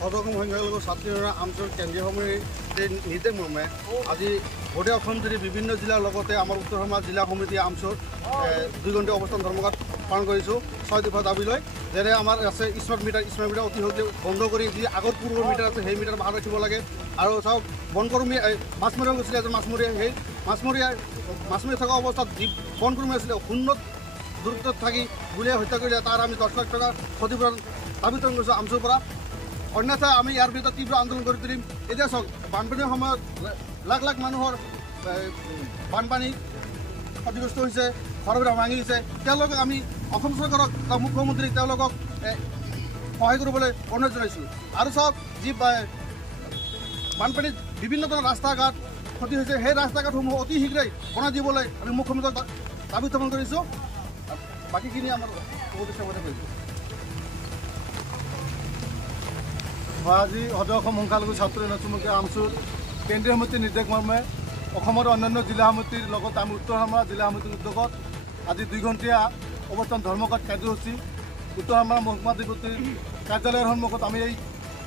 সদস্য সংখ্যালঘু ছাত্রী আমচুর কেন্দ্রীয় সমিতির নির্দেশ মর্মে আজি গোটেই অসম জুড়ে বিভিন্ন জেলার আমার উত্তর সমাজ জেলা সমিতি আমচুর 2 ঘণ্টা অবস্থান ধর্মঘট পালন কৰিছোঁ 6 দফা দাবী লৈ যেনে আমাৰ আছে স্মাৰ্ট মিটাৰ অতি শীঘ্ৰে বন্ধ কৰি যি আগত পূৰ্বৰ মিটাৰ আছে সেই মিটাৰ বাহাল ৰাখিব লাগে আৰু চাওক বনকৰ্মী মাছমৰীয়া গৈছিলে এজন মাছমৰীয়া সেই মাছমৰীয়া থকা অৱস্থাত যি বনকৰ্মী আছিলে উন্নত দূৰত্বত থাকি গুলীয়াই হত্যা কৰিলে তাৰ আমি 10 লাখ টকা ক্ষতিপূৰণ দাবী কৰিছোঁ আমচুৰ পৰা। অন্যথা আমি ইয়াৰ বিৰুদ্ধে তীব্ৰ আন্দোলন কৰি তুলিম। এতিয়া চাওক বানপানীৰ সময়ত লাখ লাখ মানুহৰ বানপানী ক্ষতিগ্ৰস্ত হৈছে, ঘৰবিলাক ভাঙি গৈছে। তেওঁলোকক আমি অসম চৰকাৰক বা মুখ্যমন্ত্ৰীক তেওঁলোকক সহায় কৰিবলৈ অনুৰোধ জনাইছোঁ। আৰু চাওক যি বানপানীত বিভিন্ন ধৰণৰ ৰাস্তা ঘাট ক্ষতি হৈছে সেই ৰাস্তা ঘাটসমূহ অতি শীঘ্ৰেই বনাই দিবলৈ আমি মুখ্যমন্ত্ৰীক দাবী উত্থাপন কৰিছোঁ। বাকীখিনি আমাৰ কৰিছোঁ। আজি সদৌ অসম সংখ্যালঘু ছাত্ৰ চমুকৈ আমচুৰ কেন্দ্ৰীয় সমিতিৰ নিৰ্দেশ মৰ্মে অসমৰ অন্যান্য জিলা সমিতিৰ লগত আমি উত্তৰ চামৰা জিলা সমিতিৰ উদ্যোগত আজি 2 ঘণ্টীয়া অৱস্থান ধৰ্মঘট কাৰ্যসূচী উত্তৰ চামৰা মহকুমাধিপতিৰ কাৰ্যালয়ৰ সন্মুখত আমি এই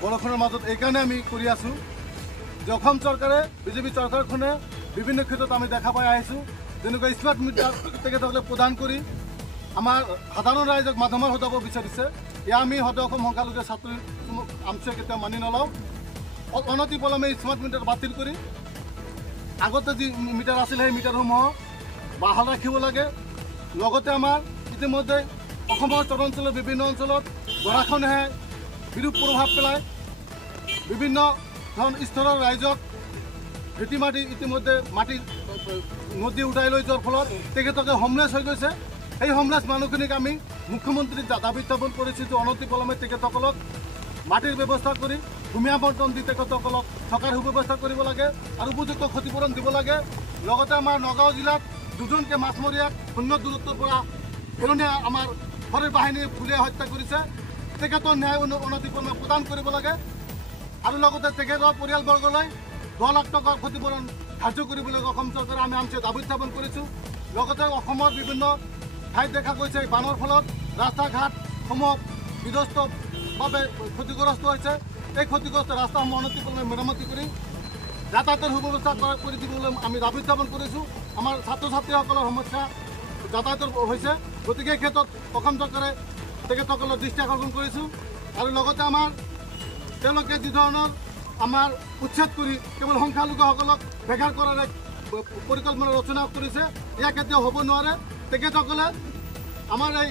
বৰষুণৰ মাজত এইকাৰণে আমি কৰি আছোঁ যে অসম চৰকাৰে বিজেপি চৰকাৰখনে বিভিন্ন ক্ষেত্ৰত আমি দেখা পাই আহিছোঁ যেনেকৈ স্মাৰ্ট মিটাৰ তেখেতসকলে প্ৰদান কৰি আমাৰ সাধাৰণ ৰাইজক মাধ্যমৰ সজাব বিচাৰিছে। এয়া আমি সদৌ অসম সংখ্যালঘু ছাত্ৰী আমচুৱে কেতিয়াও মানি নলওঁ। অনতিপলমে স্মাৰ্ট মিটাৰ বাতিল কৰি আগতে যি মিটাৰ আছিল সেই মিটাৰসমূহ বাহাল ৰাখিব লাগে। লগতে আমাৰ ইতিমধ্যে অসমৰ চৰাঞ্চলৰ বিভিন্ন অঞ্চলত গৰাখহনীয়াই বিৰূপ প্ৰভাৱ পেলায়। বিভিন্ন স্তৰৰ ৰাইজক ভেটি মাটি ইতিমধ্যে মাটি নদী উঠাই লৈ যোৱাৰ ফলত তেখেতলোকে হোমলেছ হৈ গৈছে। সেই হোমলেছ মানুহখিনিক আমি মুখ্যমন্ত্ৰীক দাবী উত্থাপন কৰিছোঁ যে অনতিপলমে তেখেতসকলক মাটিৰ ব্যৱস্থা কৰি ভূমি আবণ্টন দি তেখেতসকলক থকাৰ সুব্যৱস্থা কৰিব লাগে আৰু উপযুক্ত ক্ষতিপূৰণ দিব লাগে। লগতে আমাৰ নগাঁও জিলাত 2জনকৈ মাছমৰীয়াক শূন্য দূৰত্বৰ পৰা পেলনীয়া আমাৰ ফৰেষ্ট বাহিনীয়ে গুলীয়াই হত্যা কৰিছে। তেখেতৰ ন্যায় অনতিপলমে প্ৰদান কৰিব লাগে আৰু লগতে তেখেতৰ পৰিয়ালবৰ্গলৈ 10 লাখ টকাৰ ক্ষতিপূৰণ ধাৰ্য কৰিবলৈ অসম চৰকাৰে আমি আমচুৱে দাবী উত্থাপন কৰিছোঁ। লগতে অসমৰ বিভিন্ন ঠাইত দেখা গৈছে বানৰ ফলত ৰাস্তা ঘাটসমূহ বিধ্বস্তভাৱে ক্ষতিগ্ৰস্ত হৈছে। এই ক্ষতিগ্ৰস্ত ৰাস্তাসমূহ অনতিপলমে মেৰামতি কৰি যাতায়াতৰ সুব্যৱস্থা কৰি দিবলৈ আমি দাবী উত্থাপন কৰিছোঁ। আমাৰ ছাত্ৰ ছাত্ৰীসকলৰ সমস্যা যাতায়াতৰ হৈছে, গতিকে এই ক্ষেত্ৰত অসম চৰকাৰে তেখেতসকলৰ দৃষ্টি আকৰ্ষণ কৰিছোঁ। আৰু লগতে আমাৰ তেওঁলোকে যি ধৰণৰ আমাৰ উচ্ছেদ কৰি কেৱল সংখ্যালঘুসকলক বেঘাৰ কৰাৰ এক পৰিকল্পনা ৰচনা কৰিছে, এয়া কেতিয়াও হ'ব নোৱাৰে। তেখেতসকলে আমাৰ এই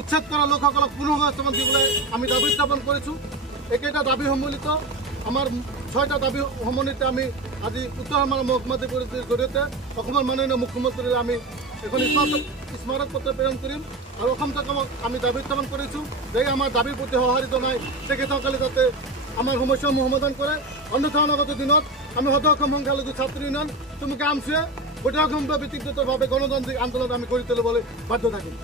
উচ্ছেদ কৰা লোকসকলক পুনঃসংস্থাপন দিবলৈ আমি দাবী উত্থাপন কৰিছোঁ। একেটা দাবী সম্মিলিত আমাৰ 6টা দাবী সমন্বিত আমি আজি উত্তৰ চামৰা মহকুমাধিপতিৰ জৰিয়তে অসমৰ মাননীয় মুখ্যমন্ত্ৰীলৈ আমি এখন স্মাৰক পত্ৰ প্ৰেৰণ কৰিম আৰু অসম চৰকাৰক আমি দাবী উত্থাপন কৰিছোঁ যে আমাৰ দাবীৰ প্ৰতি সঁহাৰি জনাই তেখেতসকলে যাতে আমাৰ সমস্যাসমূহ সমাধান কৰে। অন্যথা অনাগত দিনত আমি সদৌ অসম সংখ্যালঘু ছাত্ৰী ইউনিয়ন চমুকৈ আমচুৱে গোটেই অসমীয়া ব্যক্তিগতভাৱে গণতান্ত্ৰিক আন্দোলন আমি কৰি তুলিবলৈ বাধ্য থাকিম।